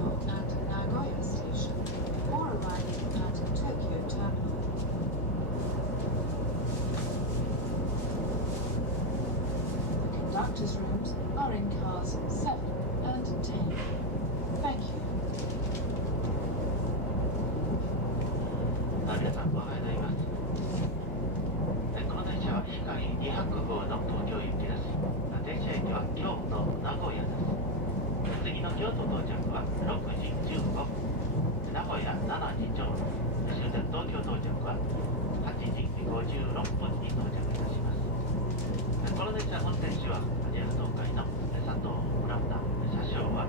Kyoto and Nagoya Station or arriving at Tokyo Terminal. The conductors' rooms are in cars 7 and 10. Thank you. 皆さんおはようございます。この電車は光200号の東京行きです。電車駅は京都、名古屋です。次の京都到着は6時15分。名古屋7時ちょうど。終点東京到着は8時56分に到着いたします。この電車運転手は JR 東海の佐藤村田、車掌は